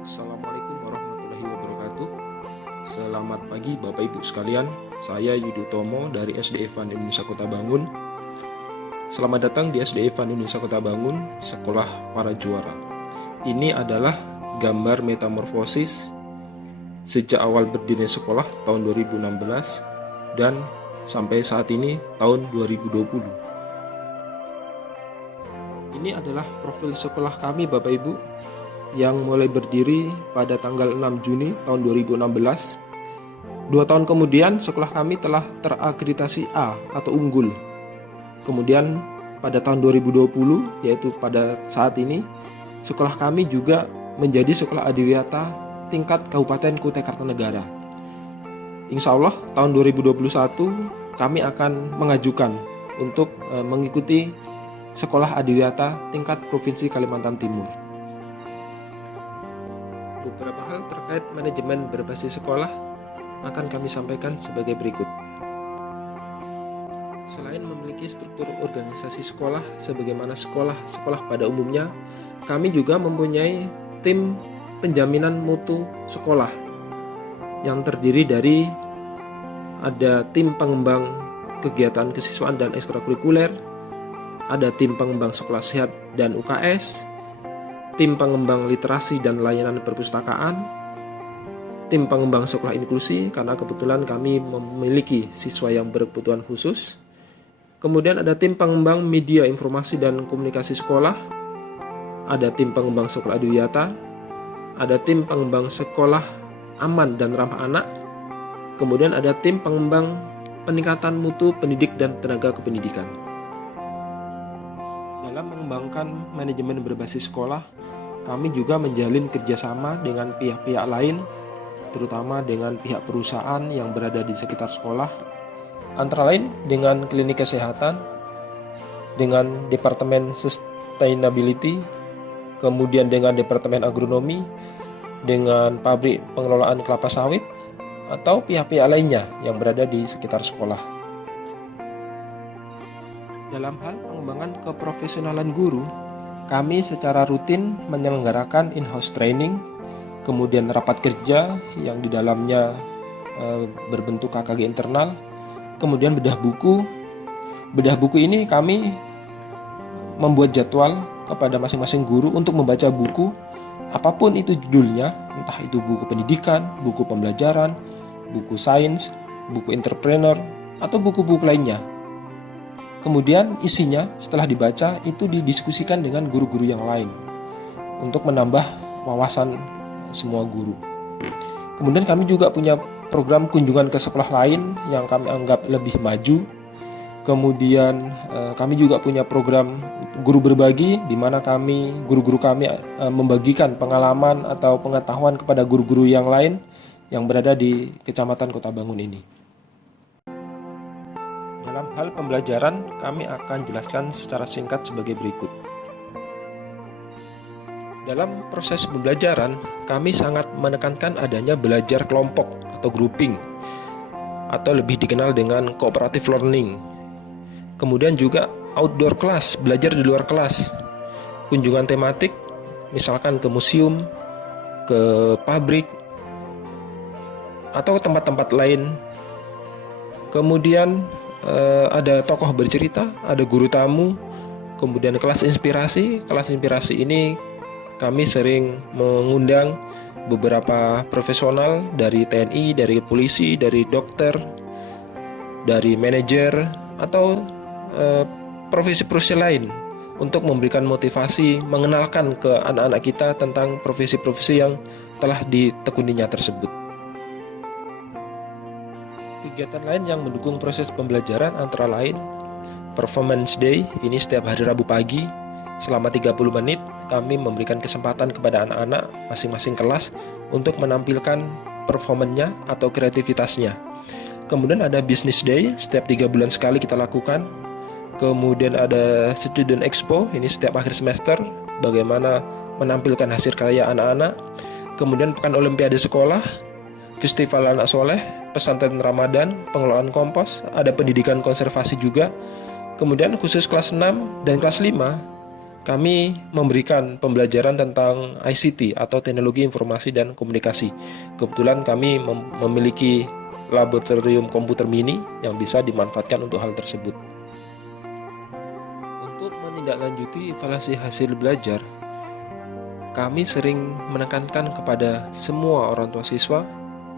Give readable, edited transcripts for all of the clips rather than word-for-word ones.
Assalamualaikum warahmatullahi wabarakatuh. Selamat pagi Bapak Ibu sekalian. Saya Yudi Utomo dari SD Evan Indonesia Kota Bangun. Selamat datang di SD Evan Indonesia Kota Bangun, Sekolah Para Juara. Ini adalah gambar metamorfosis sejak awal berdirinya sekolah tahun 2016 dan sampai saat ini tahun 2020. Ini adalah profil sekolah kami Bapak Ibu, yang mulai berdiri pada tanggal 6 Juni tahun 2016. 2 tahun kemudian sekolah kami telah terakreditasi A atau unggul. Kemudian pada tahun 2020, yaitu pada saat ini, sekolah kami juga menjadi sekolah adiwiyata tingkat Kabupaten Kutai Kartanegara. Insya Allah tahun 2021 kami akan mengajukan untuk mengikuti sekolah adiwiyata tingkat Provinsi Kalimantan Timur. Beberapa hal terkait manajemen berbasis sekolah akan kami sampaikan sebagai berikut. Selain memiliki struktur organisasi sekolah sebagaimana sekolah pada umumnya, kami juga mempunyai tim penjaminan mutu sekolah yang terdiri dari ada tim pengembang kegiatan kesiswaan dan ekstrakurikuler, ada tim pengembang sekolah sehat dan UKS, tim pengembang literasi dan layanan perpustakaan, tim pengembang sekolah inklusi karena kebetulan kami memiliki siswa yang berkebutuhan khusus. Kemudian ada tim pengembang media informasi dan komunikasi sekolah, ada tim pengembang sekolah adiwiyata, ada tim pengembang sekolah aman dan ramah anak, kemudian ada tim pengembang peningkatan mutu pendidik dan tenaga kependidikan. Dalam mengembangkan manajemen berbasis sekolah, kami juga menjalin kerjasama dengan pihak-pihak lain, terutama dengan pihak perusahaan yang berada di sekitar sekolah, antara lain dengan klinik kesehatan, dengan departemen sustainability, kemudian dengan departemen agronomi, dengan pabrik pengelolaan kelapa sawit, atau pihak-pihak lainnya yang berada di sekitar sekolah. Dalam hal pengembangan keprofesionalan guru, kami secara rutin menyelenggarakan in-house training, kemudian rapat kerja yang di dalamnya berbentuk KKG internal, kemudian bedah buku. Bedah buku ini kami membuat jadwal kepada masing-masing guru untuk membaca buku, apapun itu judulnya, entah itu buku pendidikan, buku pembelajaran, buku sains, buku entrepreneur, atau buku-buku lainnya. Kemudian isinya setelah dibaca itu didiskusikan dengan guru-guru yang lain untuk menambah wawasan semua guru. Kemudian kami juga punya program kunjungan ke sekolah lain yang kami anggap lebih maju. Kemudian kami juga punya program guru berbagi di mana guru-guru kami membagikan pengalaman atau pengetahuan kepada guru-guru yang lain yang berada di Kecamatan Kota Bangun ini. Dalam hal pembelajaran, kami akan jelaskan secara singkat sebagai berikut. Dalam proses pembelajaran, kami sangat menekankan adanya belajar kelompok atau grouping, atau lebih dikenal dengan cooperative learning. Kemudian juga outdoor class, belajar di luar kelas. Kunjungan tematik, misalkan ke museum, ke pabrik, atau tempat-tempat lain. Kemudian ada tokoh bercerita, ada guru tamu, kemudian kelas inspirasi. Kelas inspirasi ini kami sering mengundang beberapa profesional dari TNI, dari polisi, dari dokter, dari manajer, atau profesi-profesi lain untuk memberikan motivasi, mengenalkan ke anak-anak kita tentang profesi-profesi yang telah ditekuninya tersebut. Kegiatan lain yang mendukung proses pembelajaran antara lain Performance Day, ini setiap hari Rabu pagi selama 30 menit kami memberikan kesempatan kepada anak-anak masing-masing kelas untuk menampilkan performanya atau kreativitasnya. Kemudian ada Business Day, setiap 3 bulan sekali kita lakukan. Kemudian ada Student Expo, ini setiap akhir semester, bagaimana menampilkan hasil karya anak-anak. Kemudian Pekan Olimpiade Sekolah, Festival Anak Soleh, Pesantren Ramadan, pengelolaan kompos, ada pendidikan konservasi juga. Kemudian khusus kelas 6 dan kelas 5, kami memberikan pembelajaran tentang ICT atau Teknologi Informasi dan Komunikasi. Kebetulan kami memiliki laboratorium komputer mini yang bisa dimanfaatkan untuk hal tersebut. Untuk menindaklanjuti evaluasi hasil belajar, kami sering menekankan kepada semua orang tua siswa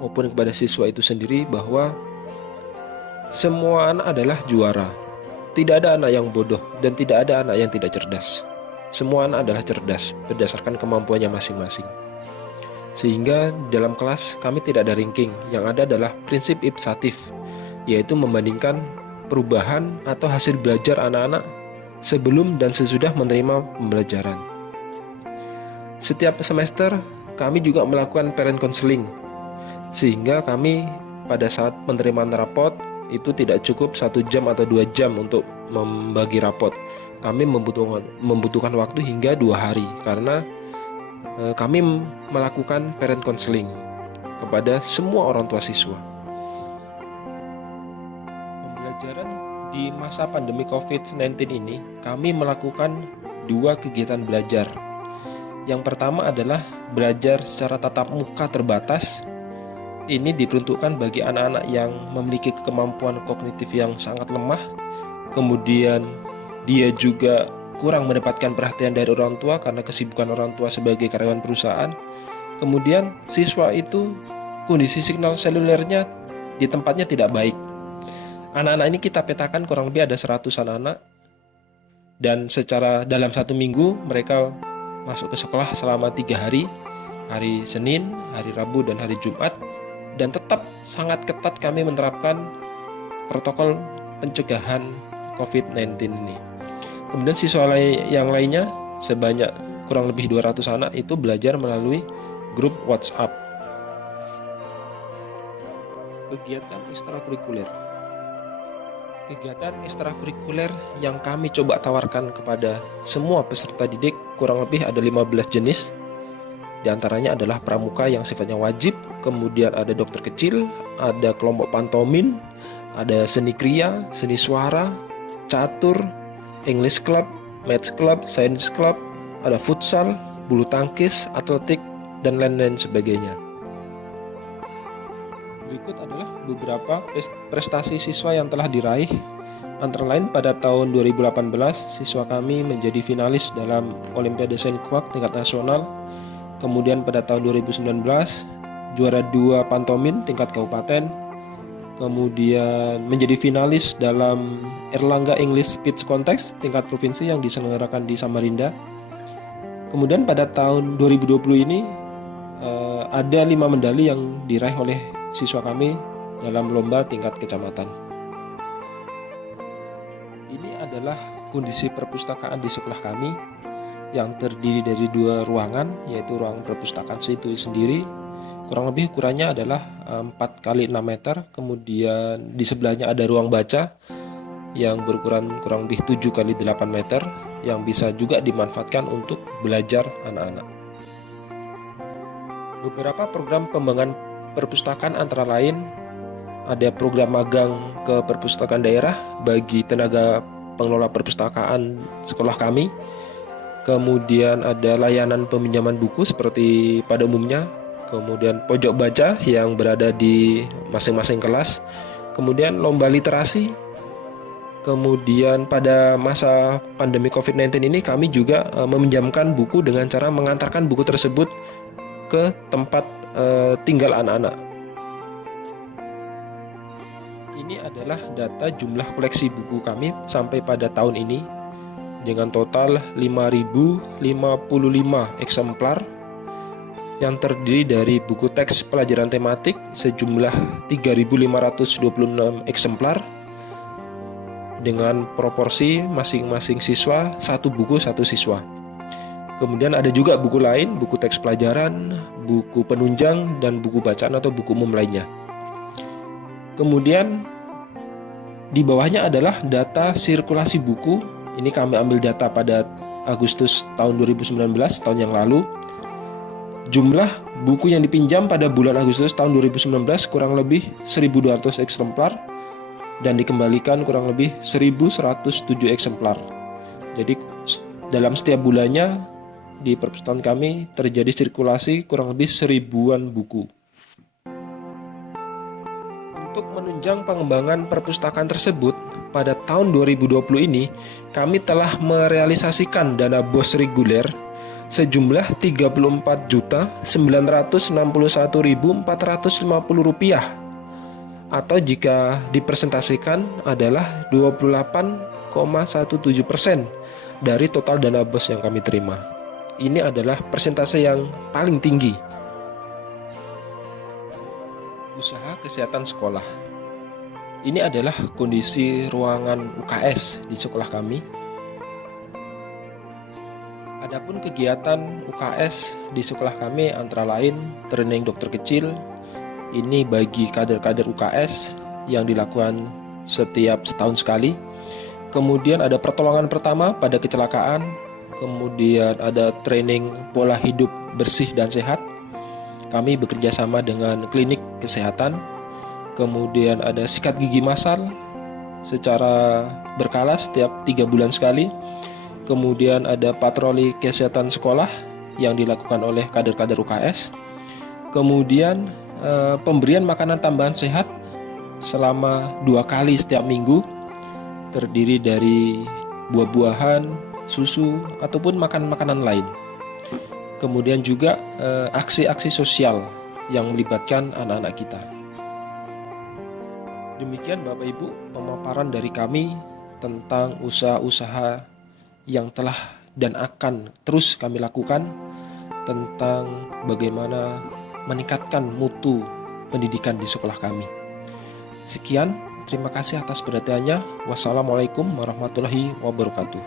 maupun kepada siswa itu sendiri bahwa semua anak adalah juara. Tidak ada anak yang bodoh dan tidak ada anak yang tidak cerdas. Semua anak adalah cerdas berdasarkan kemampuannya masing-masing. Sehingga dalam kelas kami tidak ada ranking, yang ada adalah prinsip ipsatif, yaitu membandingkan perubahan atau hasil belajar anak-anak sebelum dan sesudah menerima pembelajaran. Setiap semester kami juga melakukan parent counseling, sehingga kami pada saat penerimaan rapot itu tidak cukup 1 jam atau 2 jam untuk membagi rapot. Kami membutuhkan waktu hingga 2 hari karena kami melakukan parent counseling kepada semua orang tua siswa. Pembelajaran di masa pandemi COVID-19 ini kami melakukan 2 kegiatan belajar. Yang pertama adalah belajar secara tatap muka terbatas. Ini diperuntukkan bagi anak-anak yang memiliki kemampuan kognitif yang sangat lemah, kemudian dia juga kurang mendapatkan perhatian dari orang tua karena kesibukan orang tua sebagai karyawan perusahaan. Kemudian siswa itu kondisi signal selulernya di tempatnya tidak baik. Anak-anak ini kita petakan kurang lebih ada 100 anak-anak, dan secara dalam 1 minggu mereka masuk ke sekolah selama 3 hari, hari Senin, hari Rabu, dan hari Jumat, dan tetap sangat ketat kami menerapkan protokol pencegahan COVID-19 ini. Kemudian siswa yang lainnya sebanyak kurang lebih 200 anak itu belajar melalui grup WhatsApp. Kegiatan ekstrakurikuler. Kegiatan ekstrakurikuler yang kami coba tawarkan kepada semua peserta didik kurang lebih ada 15 jenis. Di antaranya adalah pramuka yang sifatnya wajib, kemudian ada dokter kecil, ada kelompok pantomin, ada seni kriya, seni suara, catur, English club, maths club, science club, ada futsal, bulu tangkis, atletik, dan lain-lain sebagainya. Berikut adalah beberapa prestasi siswa yang telah diraih. Antara lain pada tahun 2018, siswa kami menjadi finalis dalam Olimpiade Sains Kuak tingkat nasional. Kemudian pada tahun 2019, juara 2 pantomin tingkat kabupaten. Kemudian menjadi finalis dalam Erlangga English Speech Contest tingkat provinsi yang diselenggarakan di Samarinda. Kemudian pada tahun 2020 ini ada 5 medali yang diraih oleh siswa kami dalam lomba tingkat kecamatan. Ini adalah kondisi perpustakaan di sekolah kami yang terdiri dari 2 ruangan, yaitu ruang perpustakaan itu sendiri. Kurang lebih ukurannya adalah 4 x 6 meter. Kemudian di sebelahnya ada ruang baca yang berukuran kurang lebih 7 x 8 meter yang bisa juga dimanfaatkan untuk belajar anak-anak. Beberapa program pengembangan perpustakaan antara lain ada program magang ke perpustakaan daerah bagi tenaga pengelola perpustakaan sekolah kami. Kemudian ada layanan peminjaman buku seperti pada umumnya. Kemudian pojok baca yang berada di masing-masing kelas. Kemudian lomba literasi. Kemudian pada masa pandemi COVID-19 ini kami juga meminjamkan buku dengan cara mengantarkan buku tersebut ke tempat tinggal anak-anak. Ini adalah data jumlah koleksi buku kami sampai pada tahun ini dengan total 5.055 eksemplar yang terdiri dari buku teks pelajaran tematik sejumlah 3.526 eksemplar dengan proporsi masing-masing siswa 1 buku 1 siswa. Kemudian ada juga buku lain, buku teks pelajaran, buku penunjang, dan buku bacaan atau buku umum lainnya. Kemudian di bawahnya adalah data sirkulasi buku. Ini kami ambil data pada Agustus tahun 2019, tahun yang lalu. Jumlah buku yang dipinjam pada bulan Agustus tahun 2019 kurang lebih 1.200 eksemplar dan dikembalikan kurang lebih 1.107 eksemplar. Jadi Dalam setiap bulannya di perpustakaan kami terjadi sirkulasi kurang lebih 1000-an buku. Untuk menunjang pengembangan perpustakaan tersebut, pada tahun 2020 ini kami telah merealisasikan dana BOS reguler sejumlah Rp34.961.450 atau jika dipresentasikan adalah 28,17% dari total dana BOS yang kami terima. Ini adalah persentase yang paling tinggi. Usaha kesehatan sekolah. Ini adalah kondisi ruangan UKS di sekolah kami. Adapun kegiatan UKS di sekolah kami antara lain training dokter kecil. Ini bagi kader-kader UKS yang dilakukan setiap setahun sekali. Kemudian ada pertolongan pertama pada kecelakaan. Kemudian ada training pola hidup bersih dan sehat. Kami bekerja sama dengan klinik kesehatan. Kemudian ada sikat gigi massal secara berkala setiap 3 bulan sekali. Kemudian ada patroli kesehatan sekolah yang dilakukan oleh kader-kader UKS. Kemudian pemberian makanan tambahan sehat selama 2 kali setiap minggu, terdiri dari buah-buahan, susu, ataupun makanan-makanan lain. Kemudian juga aksi-aksi sosial yang melibatkan anak-anak kita. Demikian Bapak Ibu pemaparan dari kami tentang usaha-usaha yang telah dan akan terus kami lakukan tentang bagaimana meningkatkan mutu pendidikan di sekolah kami. Sekian, terima kasih atas perhatiannya. Wassalamualaikum warahmatullahi wabarakatuh.